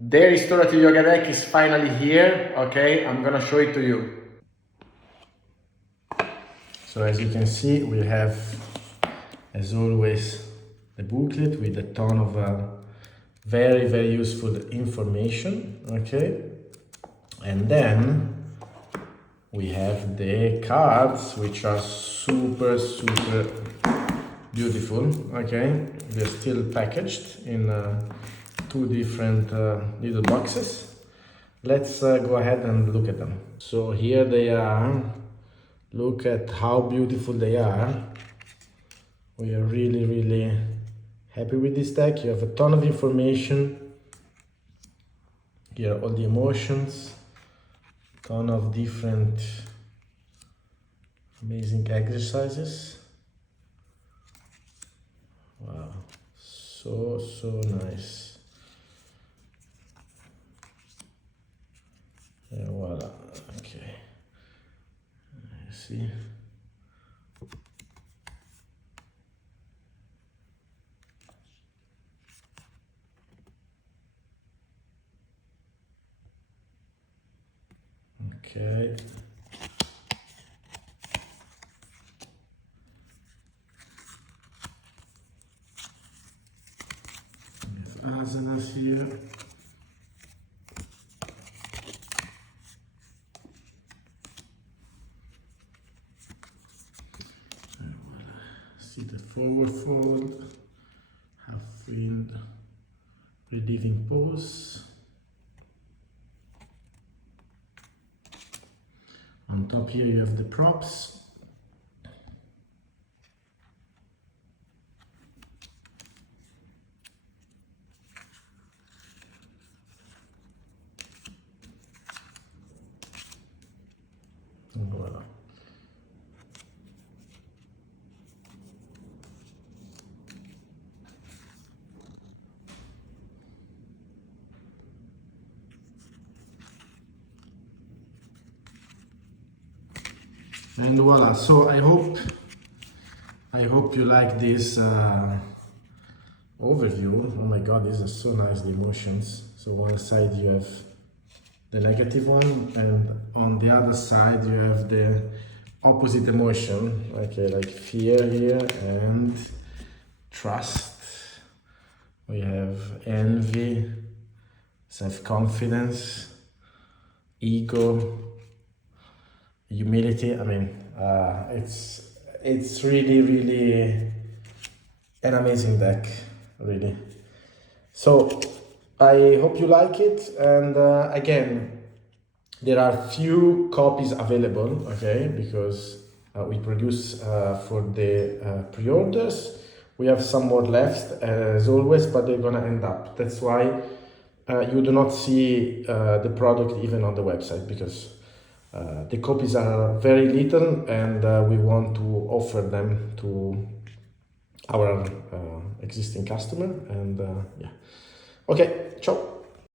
The Restorative Yoga Deck is finally here, okay? I'm gonna show it to you. So as you can see, we have, as always, the booklet with a ton of very, very useful information, okay? And then we have the cards, which are super, super beautiful, okay? They're still packaged in two different little boxes. Let's go ahead and look at them. So here they are. Look at how beautiful they are. We are really, really happy with this deck. You have a ton of information. Here are all the emotions, ton of different amazing exercises. Wow, so nice. And voila, okay. You see? Okay. We have asanas here. And voila. See the forward fold, half wind, relieving pose. On top here you have the props. And voila. And voila, so I hope you like this overview. Oh my god, these are so nice, the emotions. So one side you have the negative one, and on the other side you have the opposite emotion, okay, like fear here and trust. We have envy, self-confidence, ego, humility. I mean, it's really, really an amazing deck, really. So I hope you like it, and again, there are few copies available, okay, because we produce for the pre-orders. We have some more left, as always, but they're gonna end up. That's why you do not see the product even on the website, because the copies are very little, and we want to offer them to our existing customer. And yeah, okay, ciao.